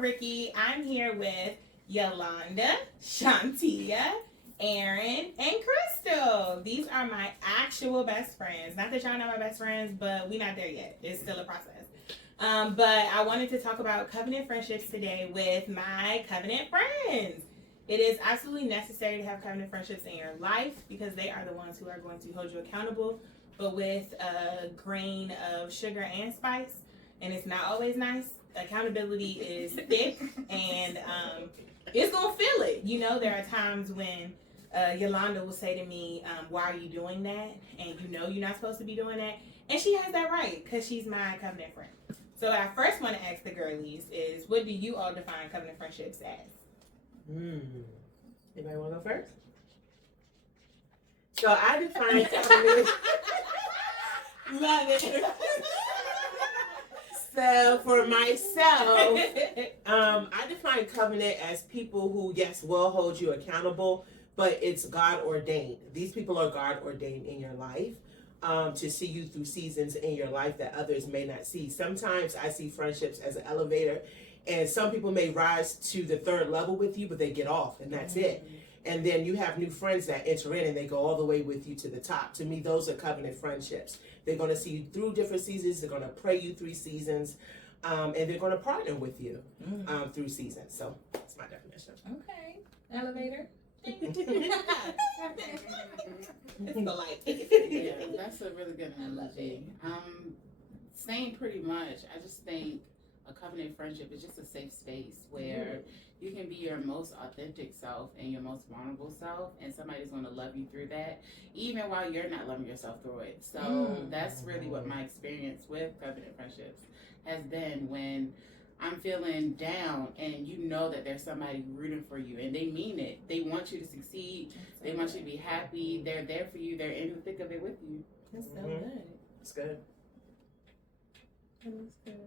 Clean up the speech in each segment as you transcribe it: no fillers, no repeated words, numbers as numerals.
Ricky. I'm here with Yolanda, Shantia, Aaron, and Crystal. These are my actual best friends. Not that y'all know my best friends, but we're not there yet. It's still a process. But I wanted to talk about covenant friendships today with my covenant friends. It is absolutely necessary to have covenant friendships in your life because they are the ones who are going to hold you accountable, but with a grain of sugar and spice. And it's not always nice. Accountability is thick, and it's gonna feel it. You know, there are times when Yolanda will say to me, "Why are you doing that?" And you know you're not supposed to be doing that, and she has that right because she's my covenant friend. So I first want to ask the girlies is, what do you all define covenant friendships as? Anybody want to go first? So I define covenant. Love it. So for myself, I define covenant as people who, yes, will hold you accountable, but it's God ordained. These people are God ordained in your life to see you through seasons in your life that others may not see. Sometimes I see friendships as an elevator, and some people may rise to the third level with you, but they get off, and that's it. And then you have new friends that enter in and they go all the way with you to the top. To me, those are covenant friendships. They're going to see you through different seasons. They're going to pray you through seasons. And they're going to partner with you through seasons. So that's my definition. Okay. Elevator. It's the light. Yeah, that's a really good analogy. Same pretty much. I just think a covenant friendship is just a safe space where you can be your most authentic self and your most vulnerable self, and somebody's going to love you through that, even while you're not loving yourself through it. So that's really what my experience with covenant friendships has been. When I'm feeling down and you know that there's somebody rooting for you and they mean it. They want you to succeed. They want you to be happy. They're there for you. They're in the thick of it with you. That's so good. It's good. That's good.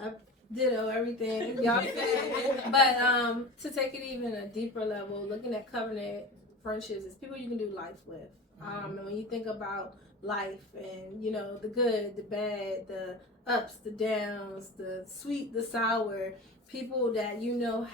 I ditto everything y'all said, but to take it even a deeper level, looking at covenant friendships is people you can do life with. And when you think about life and, you know, the good, the bad, the ups, the downs, the sweet, the sour, people that you know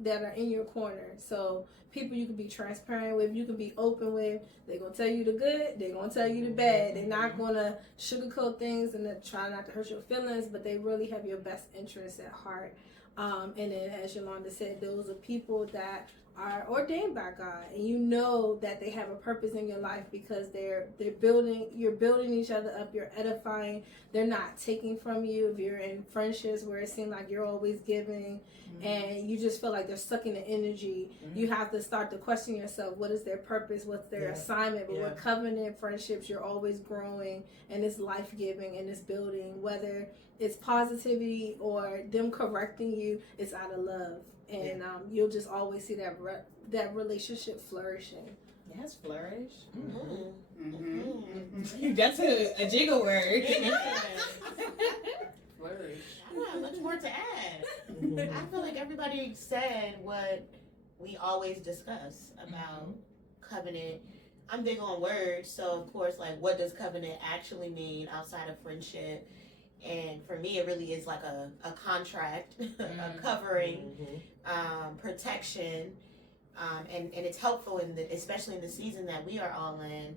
that are in your corner. So people you can be transparent with, you can be open with. They're gonna tell you the good, they're gonna tell you the bad. They're not gonna sugarcoat things and try not to hurt your feelings, but they really have your best interests at heart. And then, as Yolanda said, those are people that are ordained by God, and you know that they have a purpose in your life because you're building each other up, you're edifying, they're not taking from you. If you're in friendships where it seems like you're always giving and you just feel like they're sucking the energy, you have to start to question yourself, what is their purpose, what's their assignment? But with covenant friendships, you're always growing, and it's life-giving and it's building, whether it's positivity or them correcting you, it's out of love. And you'll just always see that relationship flourishing. Yes, flourish. That's a jiggle word. Flourish. I don't have much more to add. I feel like everybody said what we always discuss about covenant. I'm big on words, so of course, like, what does covenant actually mean outside of friendship? And for me, it really is like a contract, a covering, protection, and it's helpful especially in the season that we are all in,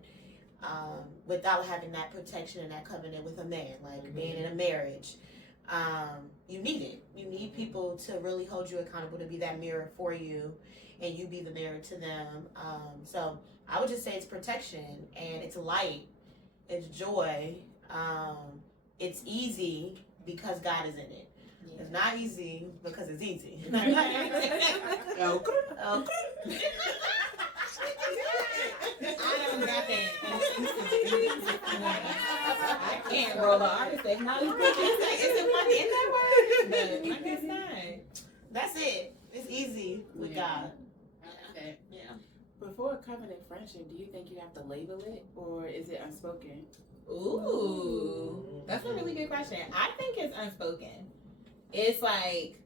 without having that protection and that covenant with a man, like being in a marriage. You need it. You need people to really hold you accountable, to be that mirror for you, and you be the mirror to them. So I would just say it's protection, and it's light, it's joy. It's easy because God is in it. Yeah. It's not easy because it's easy. Okay. I don't got that. I can't roll an artist like Molly. Is it one in that word? But I guess not. That's it. It's easy with God. Okay. Yeah. Before a covenant friendship, do you think you have to label it, or is it unspoken? Ooh, that's a really good question. I think it's unspoken. It's like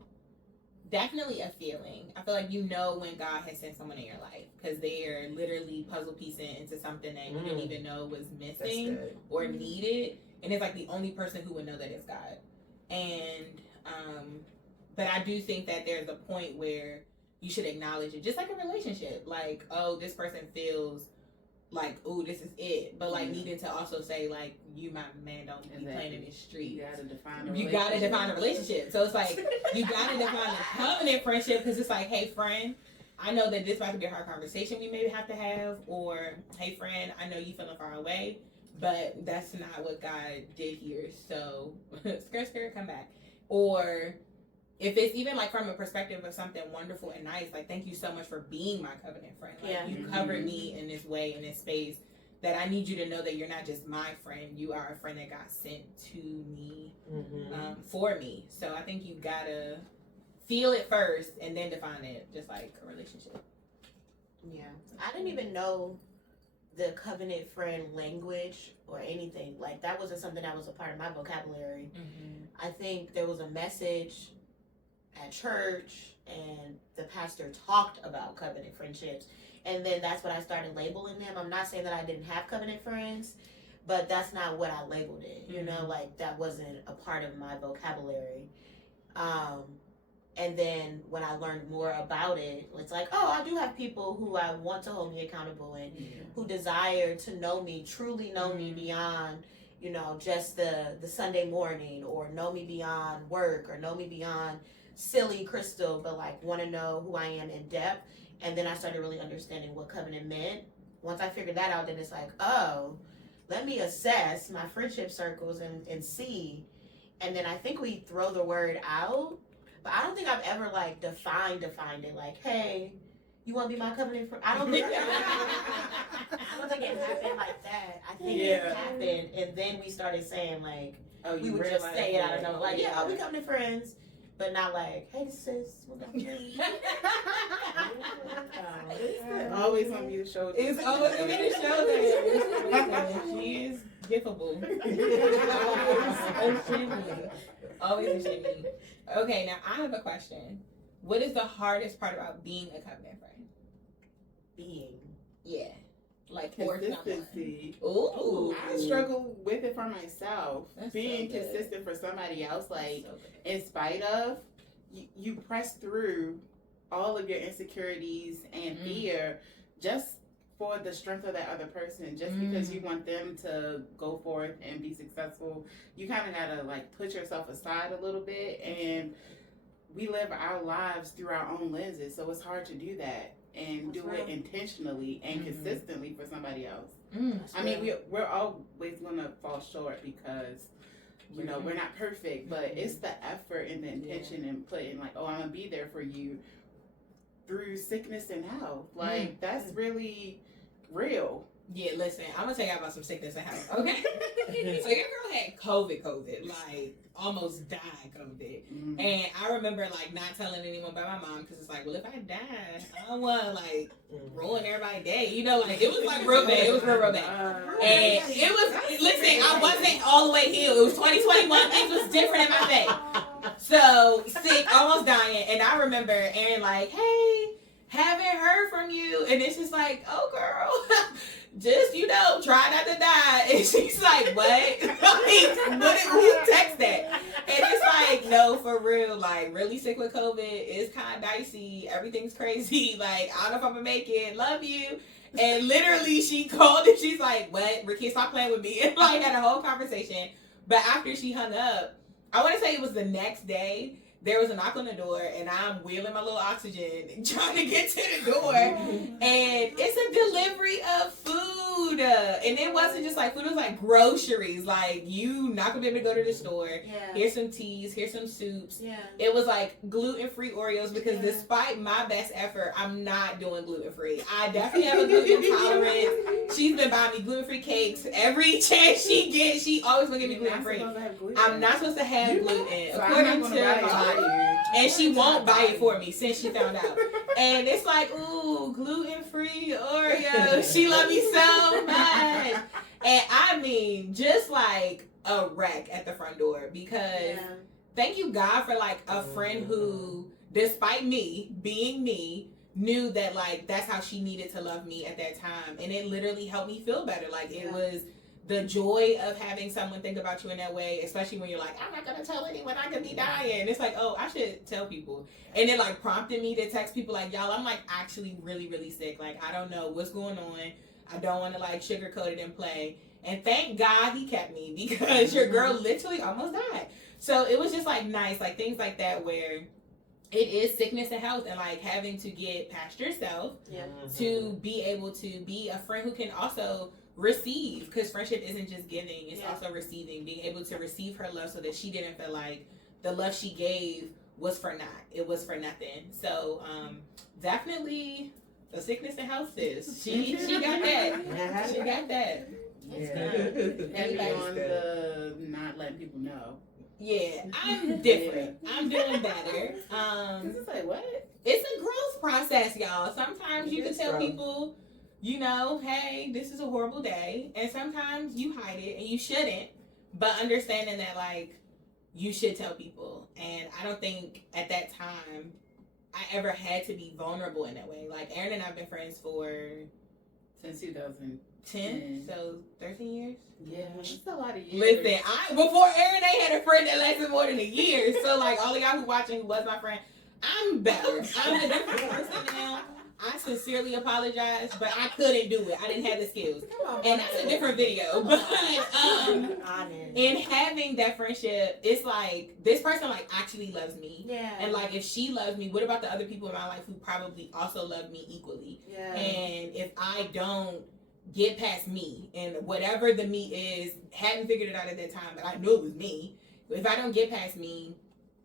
definitely a feeling. I feel like you know when God has sent someone in your life because they are literally puzzle piecing into something that you didn't even know was missing or needed, and it's like the only person who would know that it's God. And But I do think that there's a point where you should acknowledge it, just like a relationship. Like, oh, this person feels like, oh, this is it. But like needing to also say, like, you, my man, don't be playing in this street. You gotta define a relationship. So it's like, you gotta define a covenant friendship, because it's like, hey, friend, I know that this about to be a hard conversation we maybe have to have, or hey, friend, I know you feeling far away, but that's not what God did here. So skirt, come back. Or if it's even like from a perspective of something wonderful and nice, like, thank you so much for being my covenant friend. Like, you covered me in this way, in this space, that I need you to know that you're not just my friend. You are a friend that got sent to me, for me. So I think you gotta feel it first and then define it, just like a relationship. Yeah. I didn't even know the covenant friend language or anything. Like, that wasn't something that was a part of my vocabulary. I think there was a message at church and the pastor talked about covenant friendships, and then that's what I started labeling them. I'm not saying that I didn't have covenant friends, but that's not what I labeled it. You know, like, that wasn't a part of my vocabulary. And then when I learned more about it, it's like, oh, I do have people who I want to hold me accountable and who desire to know me, truly know me beyond, you know, just the Sunday morning, or know me beyond work, or know me beyond silly Crystal, but like want to know who I am in depth. And then I started really understanding what covenant meant. Once I figured that out, then it's like, oh, let me assess my friendship circles and see. And then I think we throw the word out, but I don't think I've ever like defined it. Like, hey, you want to be my covenant friend? I don't think it happened like that. I think it happened, and then we started saying like, we would just say it out of nowhere, like, yeah, we covenant friends. But not like, hey sis, we're gonna be. Always want me to show. It's always going to be the show that she is giftable. Always a shimmy. Okay, now I have a question. What is the hardest part about being a covenant friend? Yeah. Like, for consistency. Ooh. I struggle with it for myself. That's being so good. consistent for somebody else, like, So in spite of, you press through all of your insecurities and fear just for the strength of that other person, just because you want them to go forth and be successful. You kind of gotta like put yourself aside a little bit, and we live our lives through our own lenses, so it's hard to do that and do it intentionally and consistently for somebody else. I mean, we're always gonna fall short because, you know, we're not perfect, but it's the effort and the intention and putting like, oh, I'm gonna be there for you through sickness and health. Like, that's really real. Yeah, listen, I'm gonna tell you about some sickness and health, okay? So your girl had COVID, like almost died COVID. And I remember like not telling anyone about my mom, because it's like, well, if I die, I don't want to like ruin everybody's day, you know, like it was like real bad. It was real bad. And it was, listen, I wasn't all the way healed. It was 2021. Things was different in my face. So sick, almost dying. And I remember Aaron like, hey, haven't heard from you. And it's just like, oh girl, just, you know, try not to die. And she's like, what? Like, who text that? And it's like, no, for real, like really sick with COVID. It's kind of dicey. Everything's crazy. Like, I don't know if I'm gonna make it. Love you. And literally she called and she's like, what? Ricky, stop playing with me. And like had a whole conversation. But after she hung up, I want to say it was the next day, there was a knock on the door, and I'm wheeling my little oxygen, trying to get to the door, and it's a delivery of food, and it wasn't just like food, it was like groceries, like you not gonna be able to go to the store, here's some teas, here's some soups, it was like gluten-free Oreos, because despite my best effort, I'm not doing gluten-free. I definitely have a gluten intolerance. She's been buying me gluten-free cakes every chance she gets. She always gonna give me gluten-free. I'm not supposed to have gluten, according to my. And she won't buy it for me since she found out. And it's like, ooh, gluten-free Oreos. She loved me so much. And I mean, just like a wreck at the front door, because thank you God for like a friend who, despite me being me, knew that like that's how she needed to love me at that time. And it literally helped me feel better. Like it was the joy of having someone think about you in that way, especially when you're like, I'm not gonna tell anyone, I could be dying. It's like, oh, I should tell people. And it like prompted me to text people like, y'all, I'm like actually really, really sick. Like, I don't know what's going on. I don't want to like sugarcoat it and play. And thank God he kept me, because your girl literally almost died. So it was just like nice, like things like that where it is sickness and health, and like having to get past yourself to be able to be a friend who can also receive, because friendship isn't just giving, it's also receiving, being able to receive her love so that she didn't feel like the love she gave was for naught, it was for nothing. So definitely the sickness and health sis, she got that. She got that. Heavy on the not letting people know. Yeah, I'm different. I'm doing better. It's like, what? It's a growth process, y'all. Sometimes you can tell growth. people, you know, hey, this is a horrible day. And sometimes you hide it, and you shouldn't. But understanding that, like, you should tell people. And I don't think at that time I ever had to be vulnerable in that way. Like, Aaron and I have been friends for Since 2010. 10, so 13 years. Yeah, it's a lot of years. Listen, before Aaron, I had a friend that lasted more than a year. So, like, all of y'all who watching who was my friend, I'm better. I'm a different person now. I sincerely apologize, but I couldn't do it. I didn't have the skills. And that's a different video. But in having that friendship, it's like, this person, like, actually loves me. Yeah. And, like, if she loves me, what about the other people in my life who probably also love me equally? Yeah. And if I don't get past me, and whatever the me is, hadn't figured it out at that time, but I knew it was me. If I don't get past me,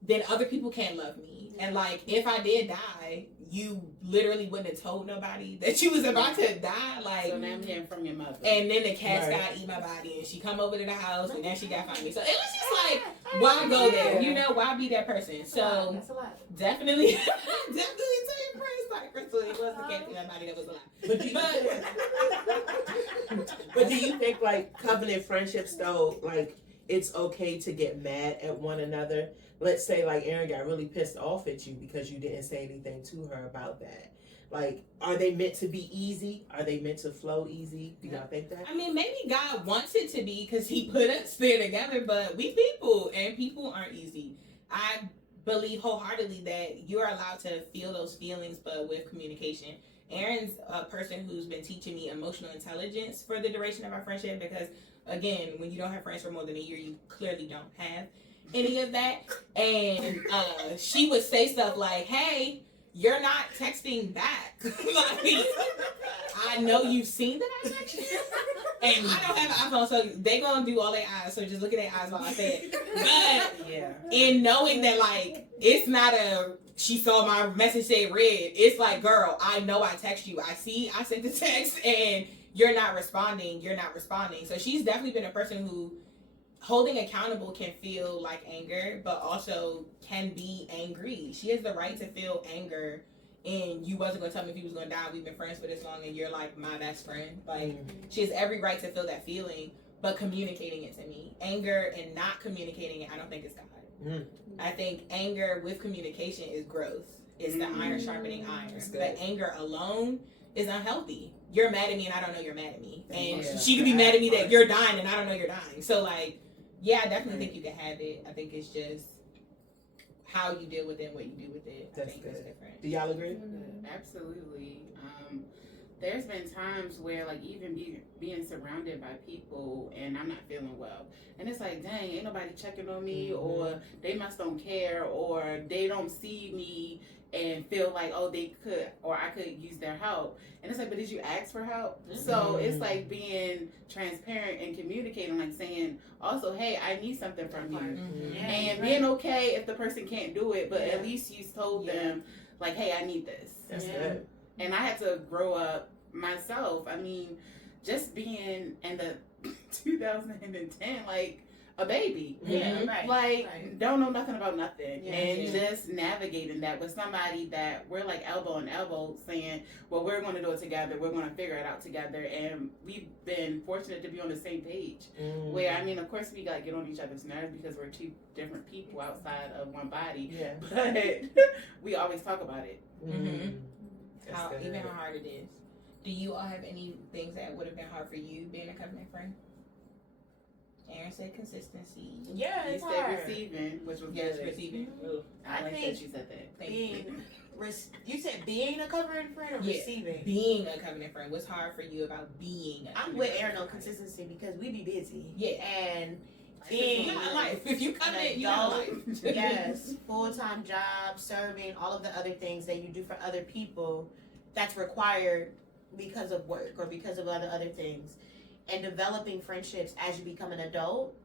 then other people can't love me. And like, if I did die, you literally wouldn't have told nobody that you was about to die. Like, So now I'm hearing from your mother. and then the cats got eat my body, and she come over to the house, and then she got find me. So it was just like, why go there? You know, why be that person? So That's a lot. definitely tell your friends about Crystal. It wasn't the cat eat my body that was alive. But do you think like covenant friendships though, like it's okay to get mad at one another? Let's say like Aaron got really pissed off at you because you didn't say anything to her about that. Like, are they meant to be easy? Are they meant to flow easy? Do y'all think that? I mean, maybe God wants it to be because he put us there together, but we people, and people aren't easy. I believe wholeheartedly that you're allowed to feel those feelings, but with communication. Aaron's a person who's been teaching me emotional intelligence for the duration of our friendship, because again, when you don't have friends for more than a year, you clearly don't have any of that. And she would say stuff like, hey, you're not texting back. Like, I know you've seen that I text you, and I don't have an iPhone, so they gonna do all their eyes, so just look at their eyes while I say it. But Yeah. in knowing that, like, it's not she saw my message say read, it's like, girl, I know I text you. I sent the text, and you're not responding. So she's definitely been a person who, holding accountable can feel like anger, but also can be angry. She has the right to feel anger, and you wasn't going to tell me if he was going to die. We've been friends for this long, and you're like my best friend. Like, she has every right to feel that feeling, but communicating it to me. Anger and not communicating it, I don't think is God. I think anger with communication is growth. It's the iron sharpening iron. But anger alone is unhealthy. You're mad at me, and I don't know you're mad at me. And she could be mad at me that you're dying, and I don't know you're dying. So, like, yeah, I definitely think you can have it. I think it's just how you deal with it and what you do with it. I think it's different. Do y'all agree? Absolutely. There's been times where, like, even being surrounded by people and I'm not feeling well, and it's like, dang, ain't nobody checking on me, or they must don't care, or they don't see me and feel like, oh, they could, or I could use their help. And it's like, but did you ask for help? So it's like being transparent and communicating, like saying also, hey, I need something from you. And being okay if the person can't do it, but at least you told them, like, hey, I need this. That's good. And I had to grow up myself. I mean, just being in the 2010, like, a baby. Don't know nothing about nothing. Just navigating that with somebody that we're like elbow in elbow saying, well, we're going to do it together. We're going to figure it out together. And we've been fortunate to be on the same page. Where, I mean, of course, we got to get on each other's nerves because we're two different people outside of one body. Yeah. But we always talk about it. Even how hard it is. Do you all have any things that would have been hard for you being a covenant friend? Aaron said consistency. Yeah, You it's said hard. receiving, which was Yes, good. receiving. Ooh, I I like think that you said that. Thank you. You said being a covering friend or Yeah. receiving? Being a covenant friend. What's hard for you about being a I'm covenant with friend? Aaron on consistency because we be busy. Yeah. And You being got a life. If you covenant, you got a life. yes, full-time job, serving, all of the other things that you do for other people that's required because of work or because of other things. And developing friendships as you become an adult,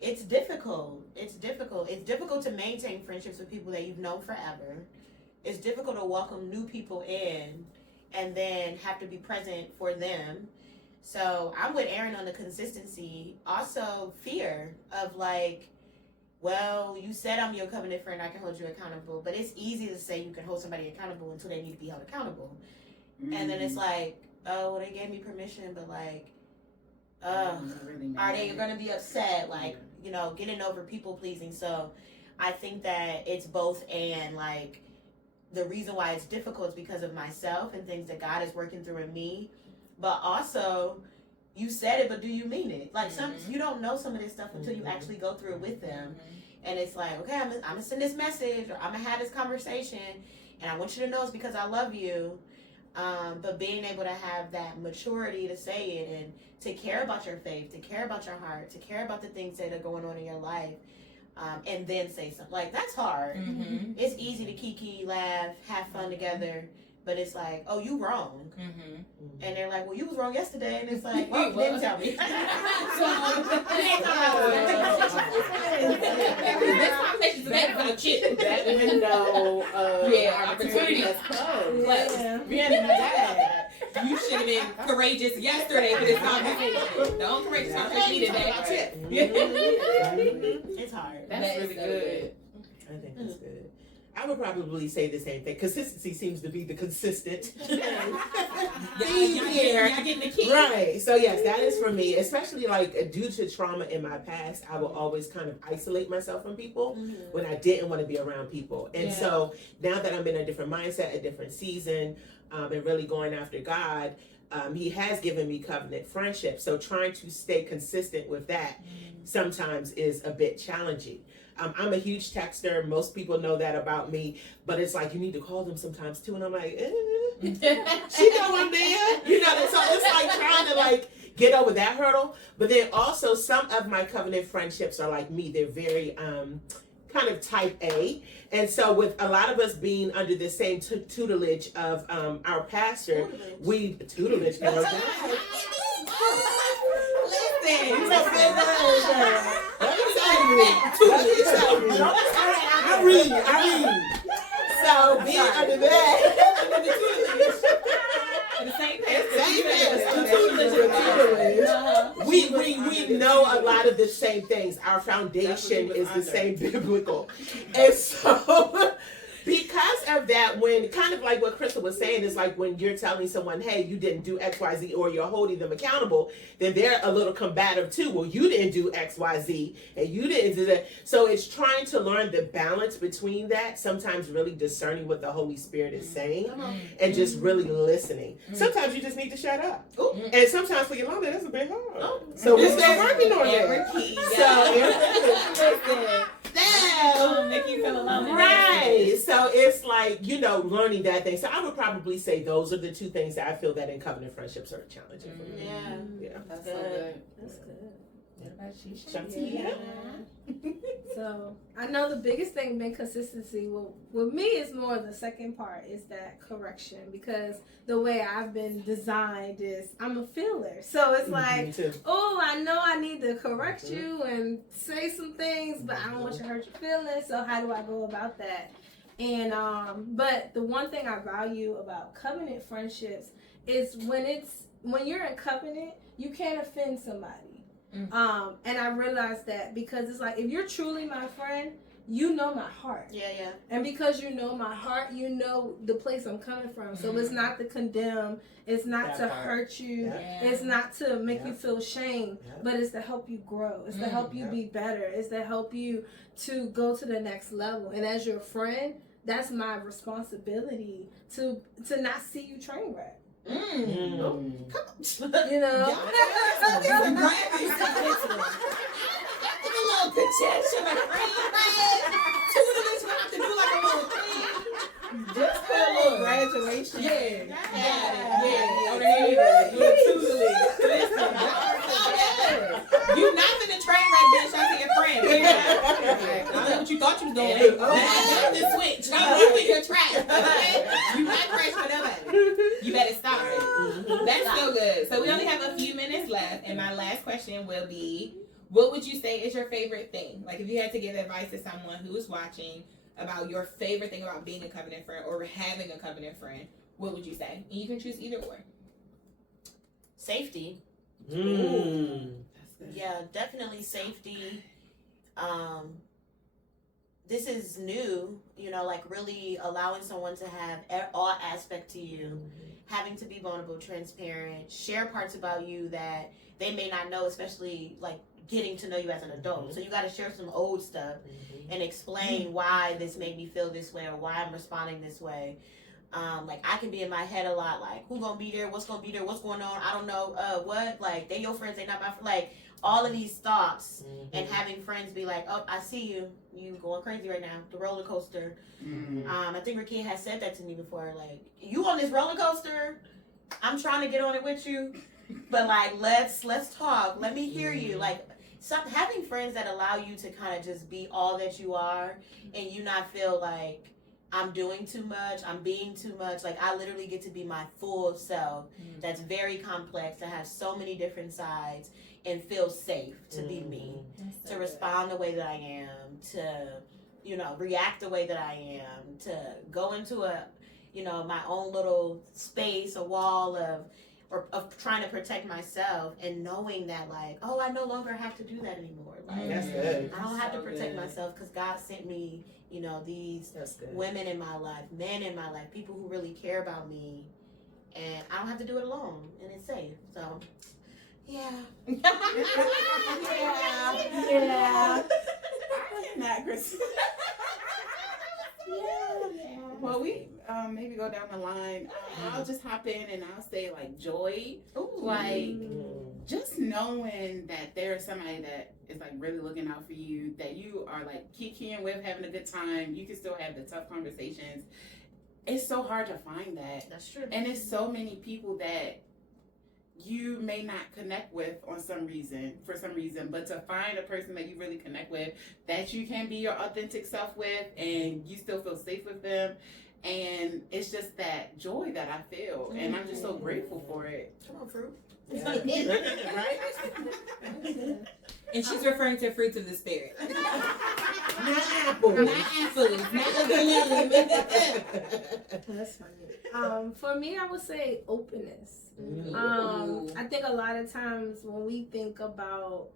it's difficult. It's difficult to maintain friendships with people that you've known forever. It's difficult to welcome new people in and then have to be present for them. So I'm with Aaron on the consistency. Also, fear of like, well, you said I'm your covenant friend, I can hold you accountable. But it's easy to say you can hold somebody accountable until they need to be held accountable. And then it's like, oh, well, they gave me permission, but like, really are they going to be upset? Like, you know, getting over people pleasing. So I think that it's both, and like the reason why it's difficult is because of myself and things that God is working through in me. But also, you said it, but do you mean it? Like you don't know some of this stuff until you actually go through it with them. And it's like, okay, I'm gonna send this message, or I'm gonna have this conversation, and I want you to know it's because I love you. But being able to have that maturity to say it and to care about your faith, to care about your heart, to care about the things that are going on in your life, and then say something. Like, that's hard. Mm-hmm. It's easy to kiki, laugh, have fun together, but it's like, oh, you wrong. Mm-hmm. And they're like, well, you was wrong yesterday. And it's like, well, you didn't tell me. This conversation's about you. That window of opportunity has closed. Yeah. That. You should have been courageous yesterday for this conversation. Don't courageous conversation today. It's hard. That's really good. I think that's good. I would probably say the same thing. Consistency seems to be the consistent theme here. Y'all getting the key. Right. So yes, that is for me. Especially like due to trauma in my past, I will always kind of isolate myself from people when I didn't want to be around people. And so now that I'm in a different mindset, a different season, and really going after God, He has given me covenant friendship. So trying to stay consistent with that sometimes is a bit challenging. I'm a huge texter. Most people know that about me, but it's like you need to call them sometimes too. And I'm like, she know I'm there. You know, so it's like trying to like get over that hurdle. But then also some of my covenant friendships are like me. They're very kind of type A. And so with a lot of us being under the same tutelage of our pastor, tutelage. Girl, I read. So being under that, we know a lot of the same things. Our foundation is the same biblical, and so. Because of that, when kind of like what Crystal was saying, is like when you're telling someone, hey, you didn't do X, Y, Z, or you're holding them accountable, then they're a little combative too. Well, you didn't do X, Y, Z, and you didn't do that. So it's trying to learn the balance between that, sometimes really discerning what the Holy Spirit is saying, and just really listening. Sometimes you just need to shut up. And sometimes for Yolanda, that's a bit hard. So we're still working on that. Make you feel alone. Right. So it's like, you know, learning that thing. So I would probably say those are the two things that I feel that in covenant friendships are challenging for me. Yeah. That's so good. That's good. What about you, Shantia? So I know the biggest thing being consistency. Well, with me, is more the second part is that correction, because the way I've been designed is I'm a feeler. So it's like, oh, I know I need to correct you and say some things, but I don't want you to hurt your feelings. So how do I go about that? And but the one thing I value about covenant friendships is when you're in covenant, you can't offend somebody. And I realized that because it's like, if you're truly my friend, you know my heart. Yeah. And because you know my heart, you know the place I'm coming from. So it's not to condemn, it's not to hurt you, it's not to make you feel shame, but it's to help you grow. It's to help you be better. It's to help you to go to the next level. And as your friend, that's my responsibility to not see you train wreck. You know? Petition, like, two of us gonna have to do like a little thing. Just for a little graduation. Yeah. On the head. You not gonna train like this, I see your friend. I don't know what you thought you was doing. That's the switch. I'm moving your track. Okay? You not crash for nobody. You better stop it. That's so good. So we only have a few minutes left, and my last question will be, what would you say is your favorite thing? Like if you had to give advice to someone who is watching about your favorite thing about being a covenant friend or having a covenant friend, what would you say? And you can choose either or. Safety. That's good. Yeah, definitely safety. This is new, you know, like really allowing someone to have all aspect to you, having to be vulnerable, transparent, share parts about you that they may not know, especially like getting to know you as an adult. So you got to share some old stuff and explain why this made me feel this way or why I'm responding this way. Like I can be in my head a lot, like who gonna be there, what's gonna be there, what's going on, I don't know, what, like they your friends, they not my friends, like all of these thoughts, and having friends be like, oh, I see you going crazy right now, the roller coaster. I think Rakia has said that to me before, like you on this roller coaster, I'm trying to get on it with you, but like let's talk, let me hear you, like having friends that allow you to kind of just be all that you are, and you not feel like I'm doing too much, I'm being too much. Like I literally get to be my full self. That's very complex, to have so many different sides and feel safe to be me, to respond the way that I am, to, you know, react the way that I am, to go into a, you know, my own little space, a wall of trying to protect myself, and knowing that like, oh, I no longer have to do that anymore. Like That's good. I don't have to protect myself because God sent me, you know, these women in my life, men in my life, people who really care about me, and I don't have to do it alone, and it's safe. So, yeah. Yeah. Not Chris. Well, we maybe go down the line. I'll just hop in and I'll say like joy. Like just knowing that there is somebody that is like really looking out for you, that you are like kikiing with, having a good time. You can still have the tough conversations. It's so hard to find that. That's true. And it's so many people that you may not connect with for some reason, but to find a person that you really connect with, that you can be your authentic self with, and you still feel safe with them, and it's just that joy that I feel, and I'm just so grateful for it. Come on, fruit. Right? And she's referring to fruits of the spirit. Not apples. Not apples. Not balloon. That's funny. For me, I would say openness. I think a lot of times when we think about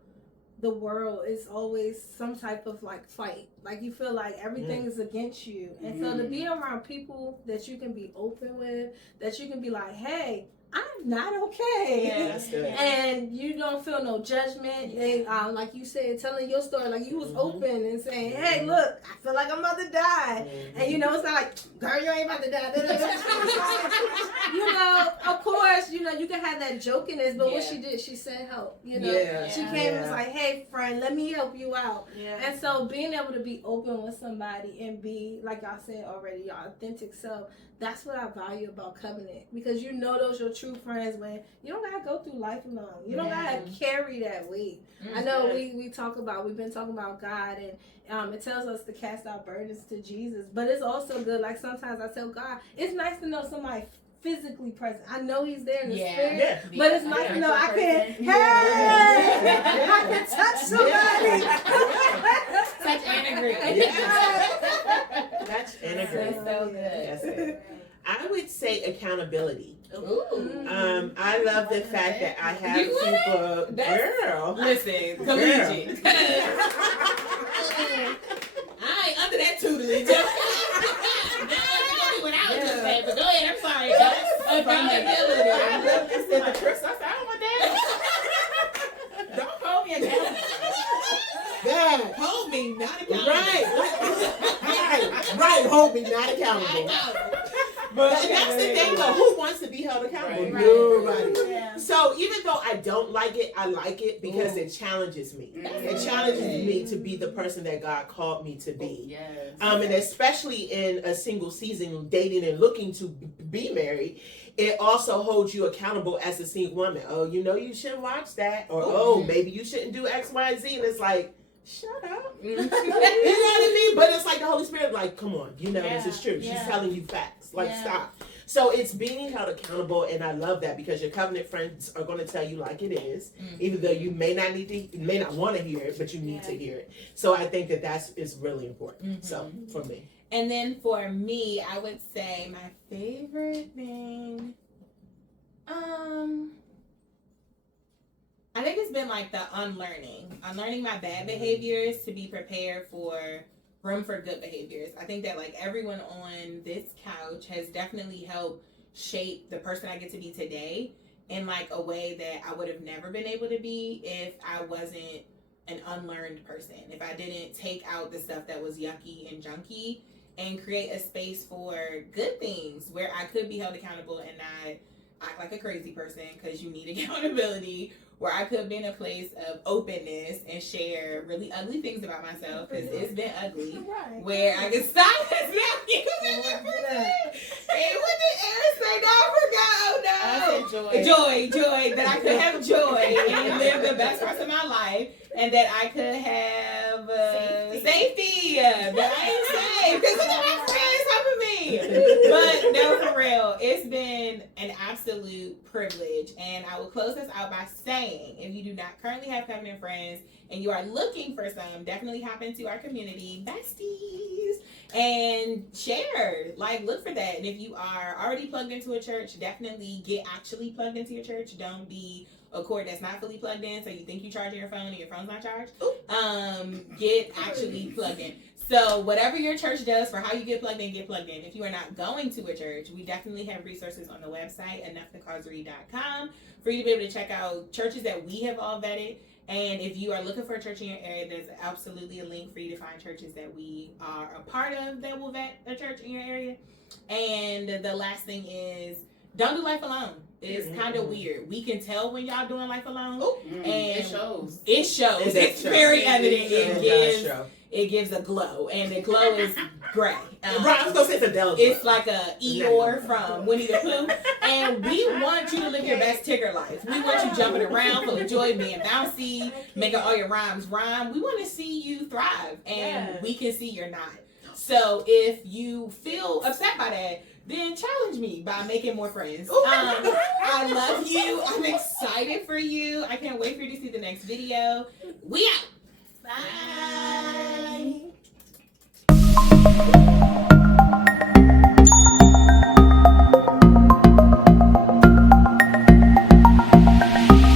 the world, it's always some type of like fight. Like you feel like everything is against you. And so to be around people that you can be open with, that you can be like, hey, I'm not okay. Yeah, that's good. And you don't feel no judgment. And like you said, telling your story, like you was open and saying, hey, look, I feel like I'm about to die. And you know, it's not like, girl, you ain't about to die. You know, of course, you know, you can have that jokiness, but what she did, she said help. You know, she came and was like, hey, friend, let me help you out. And so being able to be open with somebody and be, like I said already, your authentic self, that's what I value about covenant, because you know those your true friends when you don't gotta go through life alone. You don't gotta carry that weight. I know we've been talking about God, and it tells us to cast our burdens to Jesus, but it's also good, like sometimes I tell God, it's nice to know somebody physically present. I know he's there in the spirit, but it's nice to know I can, I can touch somebody. Touch and agree. Touch and agree. That's so good. That's it. I would say accountability. Ooh. I love the fact that I have people. Girl, Listen, collegiate. I ain't under that tutelage. What I was just saying, but go ahead. I'm sorry, guys. Accountability. I love this in the Chris. I said, I don't want that. Don't hold me accountable. God. Hold me, not accountable. Right. Hold me, not accountable. But that's the thing, though. Who wants to be held accountable? Right. Nobody. Yeah. So even though I don't like it, I like it because it challenges me. It challenges me to be the person that God called me to be. Yes. And especially in a single season, dating and looking to be married, it also holds you accountable as a single woman. Oh, you shouldn't watch that, or maybe you shouldn't do X, Y, and Z, and it's like, shut up. You know what I mean? But it's like the Holy Spirit, like, come on, this is true. She's telling you facts. Like, stop. So it's being held accountable, and I love that because your covenant friends are going to tell you like it is, even though you may not want to hear it, but you need to hear it. So I think that is really important. So for me. And then for me, I would say my favorite thing, I think it's been like the unlearning my bad behaviors to be prepared for room for good behaviors. I think that like everyone on this couch has definitely helped shape the person I get to be today in like a way that I would have never been able to be if I wasn't an unlearned person. If I didn't take out the stuff that was yucky and junky and create a space for good things where I could be held accountable and not act like a crazy person because you need accountability, where I could be in a place of openness and share really ugly things about myself because it's been ugly, where I can stop and snap you and what did Aaron say? No, I forgot. Oh no. I said Joy, that I could have joy and live the best parts of my life, and that I could have safety. That I ain't safe because look at my friends helping me. But no, for real, it's been an absolute privilege, and I will close this out by saying, if you do not currently have covenant friends and you are looking for some, definitely hop into our community, Besties, and share. Like, look for that. And if you are already plugged into a church, definitely get actually plugged into your church. Don't be a cord that's not fully plugged in, so you think you charging your phone and your phone's not charged. Get actually plugged in. So whatever your church does for how you get plugged in, get plugged in. If you are not going to a church, we definitely have resources on the website, Enough.ThePodcast, for you to be able to check out churches that we have all vetted. And if you are looking for a church in your area, there's absolutely a link for you to find churches that we are a part of that will vet a church in your area. And the last thing is, don't do life alone. It's kind of weird. We can tell when y'all doing life alone. And it shows. It's very evident. It gives a glow, and the glow is gray. I was gonna say it's like a Eeyore from Winnie the Pooh, and we want you to live your best Tigger life. We want you jumping around, full of joy, being bouncy, making all your rhymes rhyme. We want to see you thrive, and we can see you're not. So if you feel upset by that, then challenge me by making more friends. I love you. I'm excited for you. I can't wait for you to see the next video. We out. Bye.